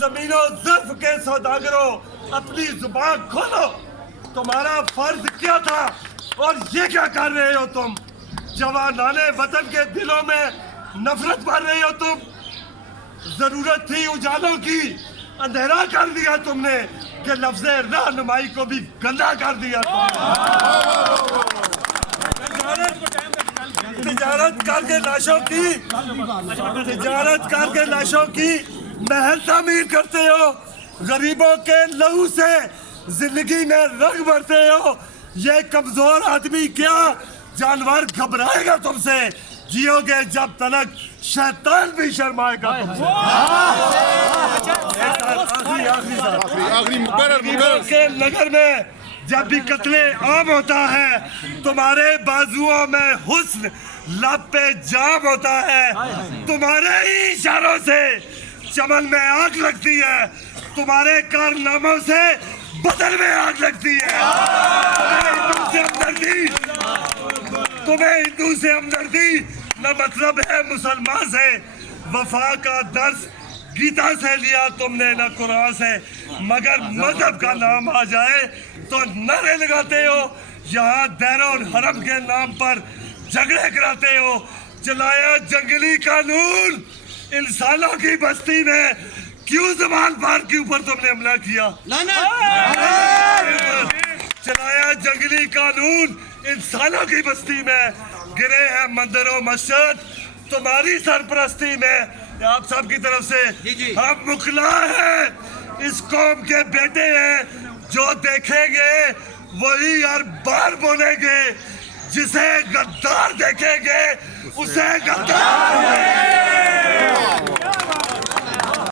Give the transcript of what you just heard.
زمین و ظرف کے سوداگروں اپنی زبان کھولو. تمہارا فرض کیا تھا اور یہ کیا کر رہے ہو تم؟ جوانان وطن کے دلوں میں نفرت بھر رہے ہو تم. ضرورت تھی اجالوں کی، اندھیرا کر دیا تم نے کہ لفظ رہنمائی کو بھی گندا کر دیا تم نے. تجارت کر کے لاشوں کی محل تعمیر کرتے ہو. غریبوں کے لہو سے زندگی میں رنگ بھرتے ہو. یہ کمزور آدمی کیا جانور گھبرائے گا تم سے. جیو گے جب تلک شیطان بھی شرمائے گا تم سے. غریبوں کے نگر میں جب بھی قتل عام ہوتا ہے تمہارے بازوؤں میں حسن لب پہ جام ہوتا ہے. تمہارے ہی اشاروں سے چمن میں آگ لگتی ہے. تمہارے کارناموں سے بدن میں آگ لگتی ہے. تمہیں ہندو سے ہمدردی نہ مطلب ہے مسلمان سے. وفا کا درس گیتا سے لیا تم نے نہ قرآن سے. مگر مذہب کا نام آ جائے تو نعرے لگاتے ہو. یہاں دیر اور حرم کے نام پر جھگڑے کراتے ہو. چلایا جنگلی قانون انسانوں کی بستی میں. کیوں زبان پار کے اوپر تم نے حملہ کیا؟ چلایا جنگلی قانون انسانوں کی بستی میں. گرے ہیں مندر و مسجد تمہاری سرپرستی میں. آپ سب کی طرف سے ہم مخلا ہیں، اس قوم کے بیٹے ہیں. جو دیکھیں گے وہی ہر بار بولیں گے. جسے غدار دیکھیں گے اسے غدار